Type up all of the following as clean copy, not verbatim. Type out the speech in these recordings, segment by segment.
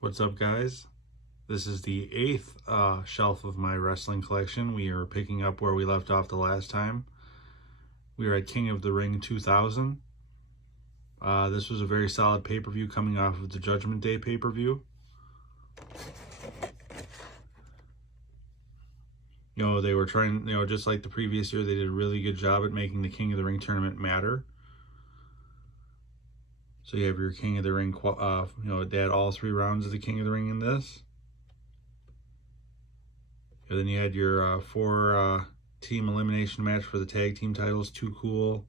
What's up, guys? This is the eighth shelf of my wrestling collection. We are picking up where we left off the last time. We are at King of the Ring 2000. This was a very solid pay-per-view coming off of the Judgment Day pay-per-view. They were trying, just like the previous year, they did a really good job at making the King of the Ring tournament matter. So you have your King of the Ring, they had all 3 rounds of the King of the Ring in this. And then you had your 4 team elimination match for the tag team titles. Too Cool,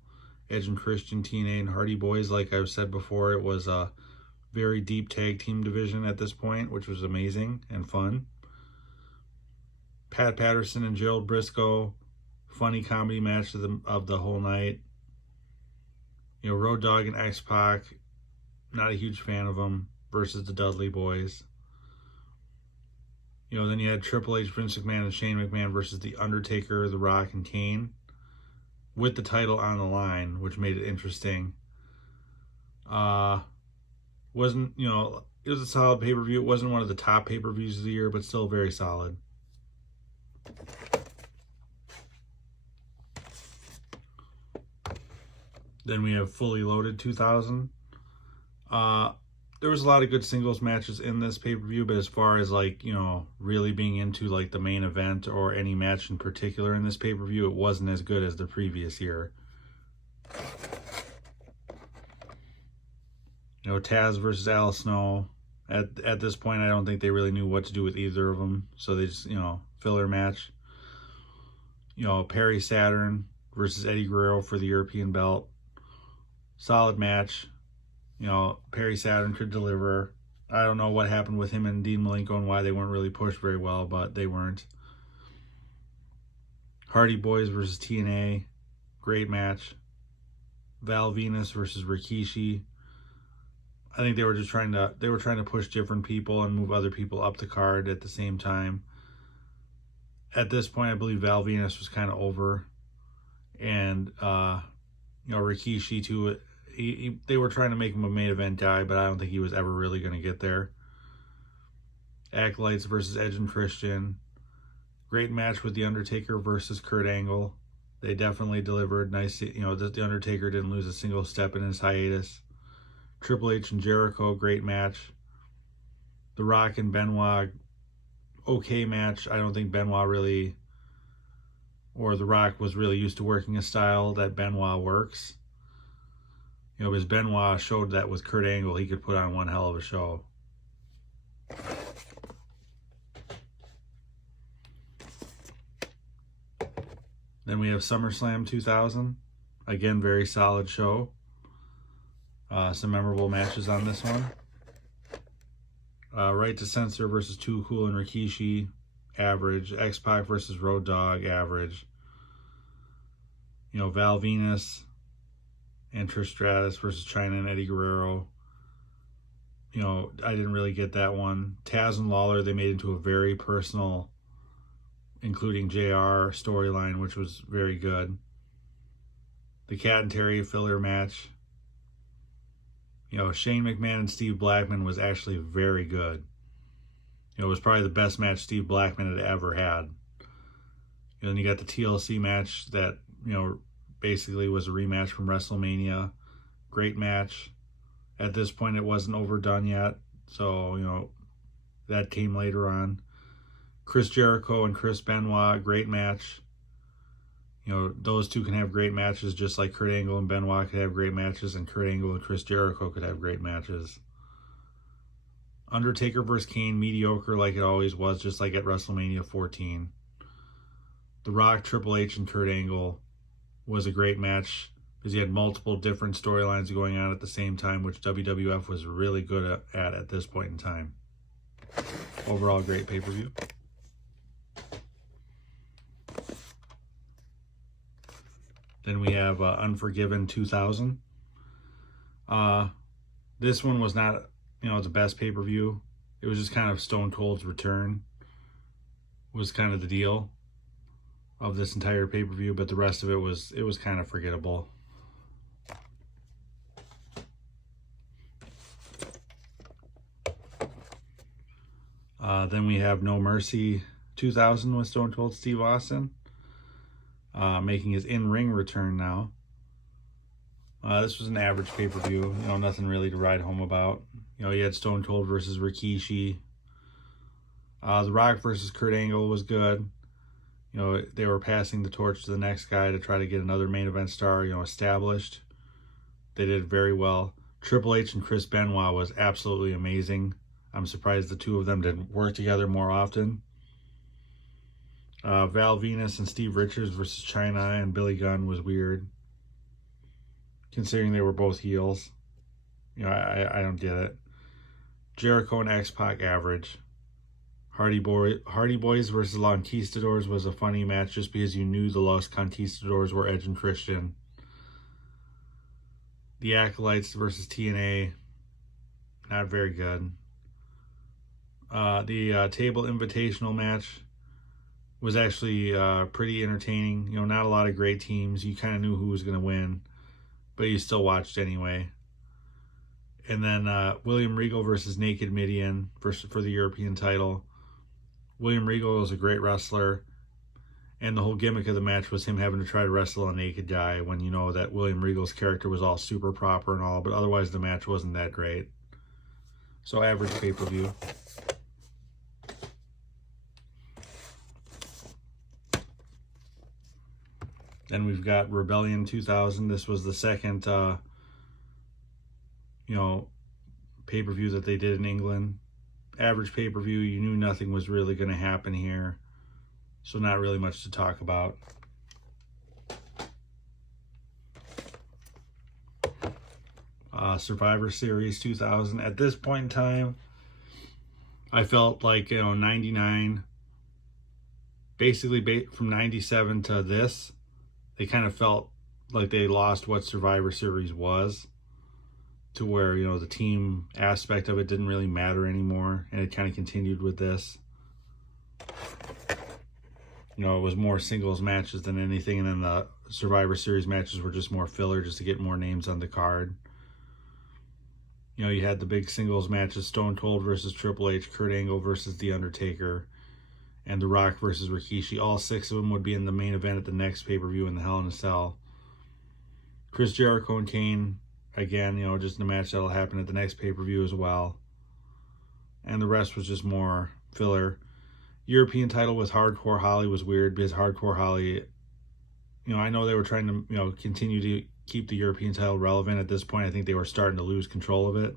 Edge and Christian, TNA, and Hardy Boys. Like I've said before, it was a very deep tag team division at this point, which was amazing and fun. Pat Patterson and Gerald Briscoe, funny comedy match of the whole night. Road Dogg and X-Pac, not a huge fan of them, versus the Dudley Boys. Then you had Triple H, Vince McMahon, and Shane McMahon versus The Undertaker, The Rock, and Kane, with the title on the line, which made it interesting. It was a solid pay-per-view. It wasn't one of the top pay-per-views of the year, but still very solid. Then we have Fully Loaded 2000. There was a lot of good singles matches in this pay-per-view, but as far as really being into the main event or any match in particular in this pay-per-view, it wasn't as good as the previous year. Taz versus Al Snow. At this point, I don't think they really knew what to do with either of them, so they just, filler match. Perry Saturn versus Eddie Guerrero for the European belt. Solid match. Perry Saturn could deliver. I don't know what happened with him and Dean Malenko and why they weren't really pushed very well, but they weren't. Hardy Boys versus TNA. Great match. Val Venus versus Rikishi. I think they were trying to push different people and move other people up the card at the same time. At this point, I believe Val Venus was kind of over. And Rikishi too. They were trying to make him a main event guy, but I don't think he was ever really going to get there. Acolytes versus Edge and Christian. Great match with The Undertaker versus Kurt Angle. They definitely delivered. Nice, The Undertaker didn't lose a single step in his hiatus. Triple H and Jericho, great match. The Rock and Benoit, okay match. I don't think Benoit really, or The Rock was really used to working a style that Benoit works. Because Benoit showed that with Kurt Angle, he could put on one hell of a show. Then we have SummerSlam 2000. Again, very solid show. Some memorable matches on this one. Right to Censor versus Too Cool and Rikishi, average. X-Pac versus Road Dogg, average. Val Venus and Trish Stratus versus Chyna and Eddie Guerrero. I didn't really get that one. Taz and Lawler, they made into a very personal, including JR storyline, which was very good. The Cat and Terry filler match. Shane McMahon and Steve Blackman was actually very good. It was probably the best match Steve Blackman had ever had. Then you got the TLC match that, basically was a rematch from WrestleMania. Great match. At this point, it wasn't overdone yet, so that came later on. Chris Jericho and Chris Benoit, great match. Those two can have great matches, just like Kurt Angle and Benoit could have great matches, and Kurt Angle and Chris Jericho could have great matches. Undertaker versus Kane, mediocre like it always was, just like at WrestleMania 14. The Rock, Triple H, and Kurt Angle was a great match because you had multiple different storylines going on at the same time, which WWF was really good at this point in time. Overall, great pay-per-view. Then we have Unforgiven 2000. This one was not, the best pay-per-view. It was just kind of Stone Cold's return was kind of the deal of this entire pay-per-view, but the rest of it was kind of forgettable. Then we have No Mercy 2000 with Stone Cold Steve Austin, making his in-ring return now. This was an average pay-per-view, nothing really to write home about. You had Stone Cold versus Rikishi. The Rock versus Kurt Angle was good. They were passing the torch to the next guy to try to get another main event star, established. They did very well. Triple H and Chris Benoit was absolutely amazing. I'm surprised the two of them didn't work together more often. Val Venus and Steve Richards versus Chyna and Billy Gunn was weird, considering they were both heels. I don't get it. Jericho and X-Pac average. Hardy Boys versus La Conquistadors was a funny match just because you knew the Los Conquistadors were Edge and Christian. The Acolytes versus TNA, not very good. The Table Invitational match was actually pretty entertaining. Not a lot of great teams. You kind of knew who was going to win, but you still watched anyway. And then William Regal versus Naked Mideon for the European title. William Regal was a great wrestler, and the whole gimmick of the match was him having to try to wrestle a naked guy when you know that William Regal's character was all super proper and all, but otherwise the match wasn't that great. So average pay-per-view. Then we've got Rebellion 2000. This was the second, pay-per-view that they did in England. Average pay-per-view. You knew nothing was really going to happen here, so not really much to talk about. Survivor Series 2000. At this point in time, I felt like 99, basically from 97 to this, they kind of felt like they lost what Survivor Series was, to where the team aspect of it didn't really matter anymore, and it kind of continued with this. It was more singles matches than anything, and then the Survivor Series matches were just more filler just to get more names on the card. You had the big singles matches, Stone Cold versus Triple H, Kurt Angle versus The Undertaker, and The Rock versus Rikishi. All 6 of them would be in the main event at the next pay-per-view in the Hell in a Cell. Chris Jericho and Kane, again, just in a match that'll happen at the next pay-per-view as well. And the rest was just more filler. European title with Hardcore Holly was weird because Hardcore Holly, I know they were trying to, continue to keep the European title relevant. At this point, I think they were starting to lose control of it.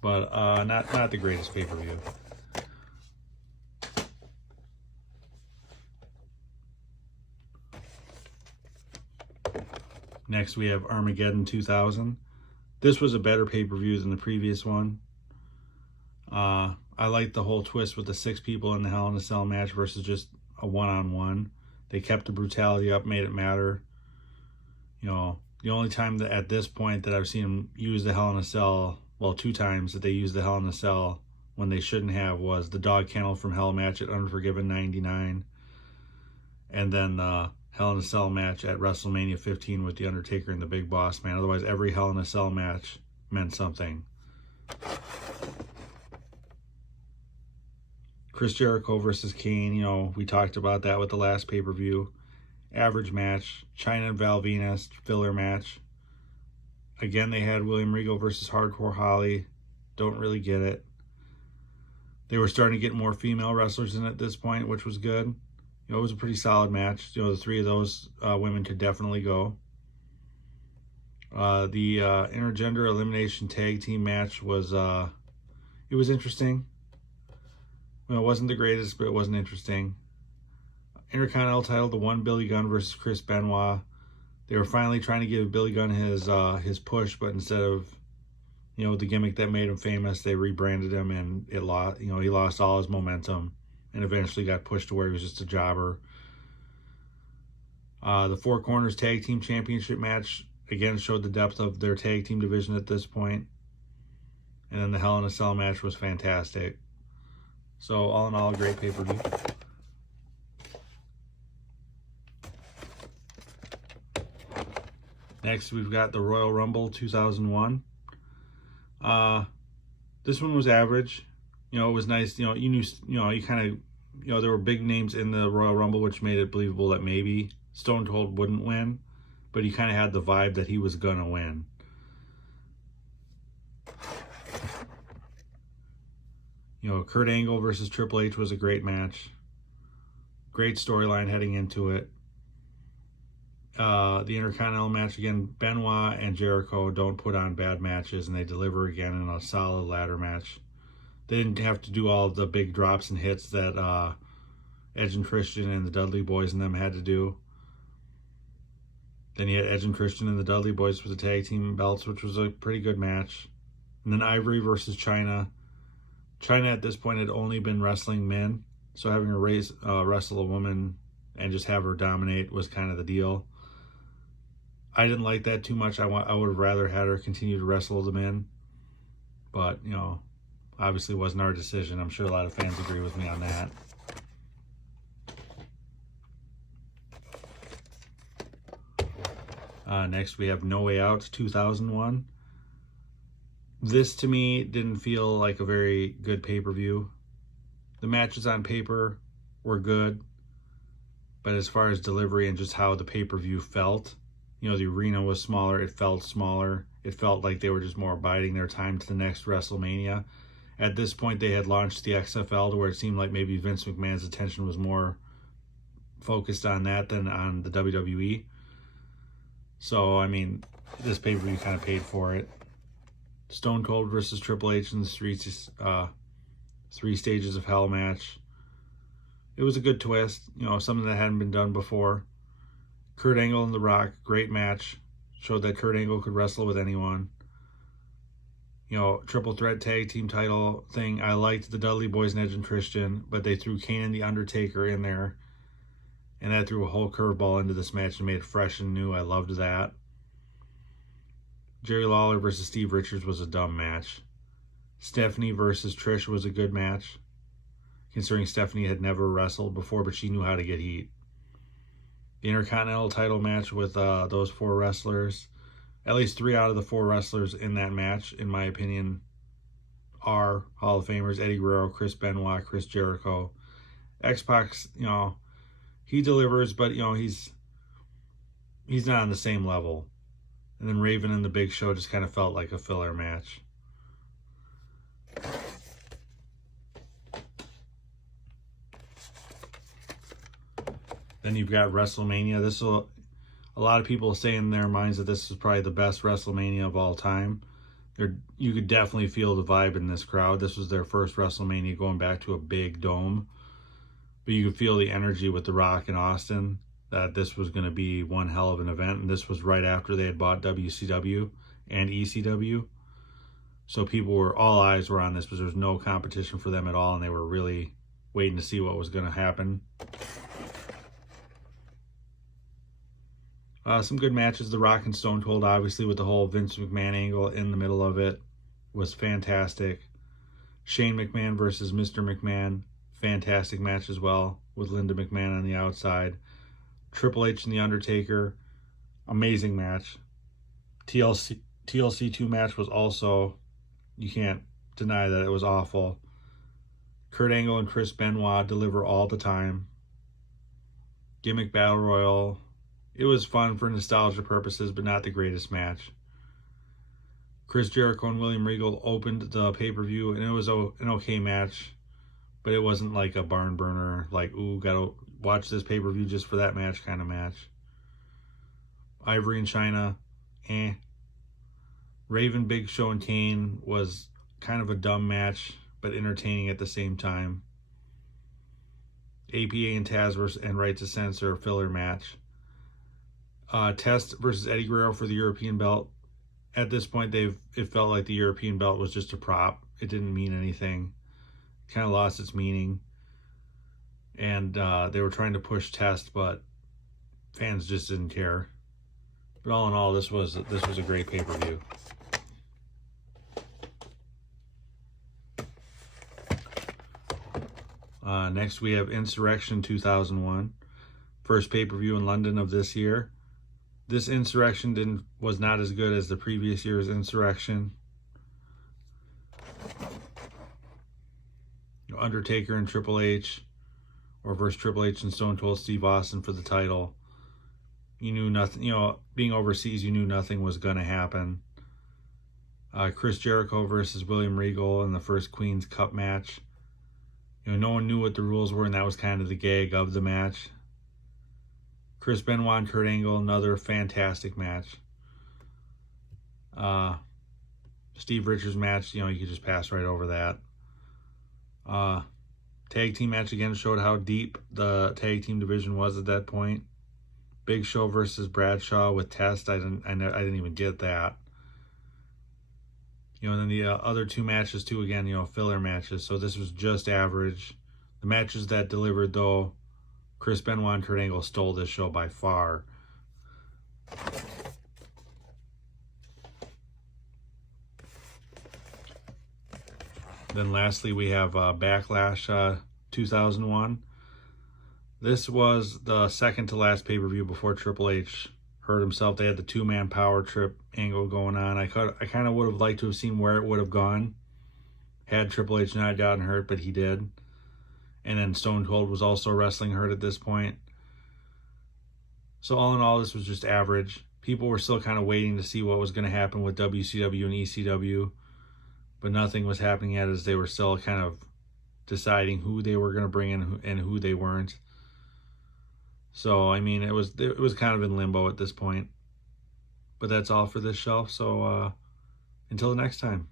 But not the greatest pay-per-view. Next, we have Armageddon 2000. This was a better pay-per-view than the previous one. I liked the whole twist with the 6 people in the Hell in a Cell match versus just a one-on-one. They kept the brutality up, made it matter. The only time that at this point that I've seen them use the Hell in a Cell, well, 2 times that they used the Hell in a Cell when they shouldn't have, was the Dog Kennel from Hell match at Unforgiven 99. And then the Hell in a Cell match at WrestleMania 15 with The Undertaker and the Big Boss Man. Otherwise, every Hell in a Cell match meant something. Chris Jericho versus Kane, we talked about that with the last pay-per-view. Average match. Chyna and Val Venus, filler match. Again, they had William Regal versus Hardcore Holly. Don't really get it. They were starting to get more female wrestlers in at this point, which was good. It was a pretty solid match. The 3 of those women could definitely go. The intergender elimination tag team match was, it was interesting. It wasn't the greatest, but it wasn't interesting. Intercontinental title, the one Billy Gunn versus Chris Benoit. They were finally trying to give Billy Gunn his push, but instead of the gimmick that made him famous, they rebranded him, and he lost all his momentum and eventually got pushed to where he was just a jobber. The Four Corners Tag Team Championship match again showed the depth of their tag team division at this point. And then the Hell in a Cell match was fantastic. So all in all, a great pay-per-view. Next, we've got the Royal Rumble 2001. This one was average. You know, it was nice. You know, you knew, you know, you kind of, you know, there were big names in the Royal Rumble, which made it believable that maybe Stone Cold wouldn't win, but you kind of had the vibe that he was gonna win. You know, Kurt Angle versus Triple H was a great match. Great storyline heading into it. The Intercontinental match, again, Benoit and Jericho don't put on bad matches, and they deliver again in a solid ladder match. They didn't have to do all the big drops and hits that Edge and Christian and the Dudley Boys and them had to do. Then you had Edge and Christian and the Dudley Boys for the tag team belts, which was a pretty good match. And then Ivory versus Chyna. Chyna at this point had only been wrestling men, so having her wrestle a woman and just have her dominate was kind of the deal. I didn't like that too much. I would have rather had her continue to wrestle the men. But, you know, obviously it wasn't our decision. I'm sure a lot of fans agree with me on that. Next, we have No Way Out 2001. This, to me, didn't feel like a very good pay-per-view. The matches on paper were good, but as far as delivery and just how the pay-per-view felt, you know, the arena was smaller. It felt smaller. It felt like they were just more biding their time to the next WrestleMania. At this point, they had launched the XFL to where it seemed like maybe Vince McMahon's attention was more focused on that than on the WWE. So, I mean, this pay-per-view kind of paid for it. Stone Cold versus Triple H in the Three Stages of Hell match. It was a good twist, you know, something that hadn't been done before. Kurt Angle and The Rock, great match. Showed that Kurt Angle could wrestle with anyone. You know, triple threat tag team title thing. I liked the Dudley Boys and Edge and Christian, but they threw Kane and The Undertaker in there. And that threw a whole curveball into this match and made it fresh and new. I loved that. Jerry Lawler versus Steve Richards was a dumb match. Stephanie versus Trish was a good match, considering Stephanie had never wrestled before, but she knew how to get heat. The Intercontinental title match with those four wrestlers, at least 3 out of the 4 wrestlers in that match, in my opinion, are Hall of Famers. Eddie Guerrero, Chris Benoit, Chris Jericho. X-Pac, you know, he delivers, but, you know, he's not on the same level. And then Raven and the Big Show just kind of felt like a filler match. Then you've got WrestleMania. A lot of people say in their minds that this is probably the best WrestleMania of all time. You could definitely feel the vibe in this crowd. This was their first WrestleMania going back to a big dome. But you could feel the energy with The Rock and Austin, that this was going to be one hell of an event. And this was right after they had bought WCW and ECW. So all eyes were on this because there was no competition for them at all. And they were really waiting to see what was going to happen. Some good matches. The Rock and Stone Cold, obviously, with the whole Vince McMahon angle in the middle of it, was fantastic. Shane McMahon versus Mr. McMahon, fantastic match as well, with Linda McMahon on the outside. Triple H and The Undertaker, amazing match. TLC 2 match was also, you can't deny that it was awful. Kurt Angle and Chris Benoit deliver all the time. Gimmick Battle Royal. It was fun for nostalgia purposes, but not the greatest match. Chris Jericho and William Regal opened the pay-per-view, and it was an okay match, but it wasn't like a barn burner, like, ooh, gotta watch this pay-per-view just for that match kind of match. Ivory and Chyna, Raven, Big Show, and Kane was kind of a dumb match, but entertaining at the same time. APA and Taz and Right to Censor, filler match. Test versus Eddie Guerrero for the European belt. At this point, it felt like the European belt was just a prop. It didn't mean anything. It kind of lost its meaning. And they were trying to push Test, but fans just didn't care. But all in all, this was a great pay-per-view. Next, we have Insurrection 2001. First pay-per-view in London of this year. This Insurrection was not as good as the previous year's Insurrection. Undertaker and Triple H, or versus Triple H and Stone Cold Steve Austin for the title. You knew nothing, being overseas, you knew nothing was going to happen. Chris Jericho versus William Regal in the first Queen's Cup match. No one knew what the rules were, and that was kind of the gag of the match. Chris Benoit and Kurt Angle, another fantastic match. Steve Richards match, you could just pass right over that. Tag team match again showed how deep the tag team division was at that point. Big Show versus Bradshaw with Test. I didn't even get that. And then the other two matches too, again, filler matches. So this was just average. The matches that delivered, though, Chris Benoit and Kurt Angle stole this show by far. Then lastly, we have Backlash 2001. This was the second to last pay-per-view before Triple H hurt himself. They had the two-man power trip angle going on. I kind of would have liked to have seen where it would have gone had Triple H not gotten hurt, but he did. And then Stone Cold was also wrestling hurt at this point. So all in all, this was just average. People were still kind of waiting to see what was going to happen with WCW and ECW, but nothing was happening yet, as they were still kind of deciding who they were going to bring in and who they weren't. So, I mean, it was kind of in limbo at this point. But that's all for this shelf. So, until the next time.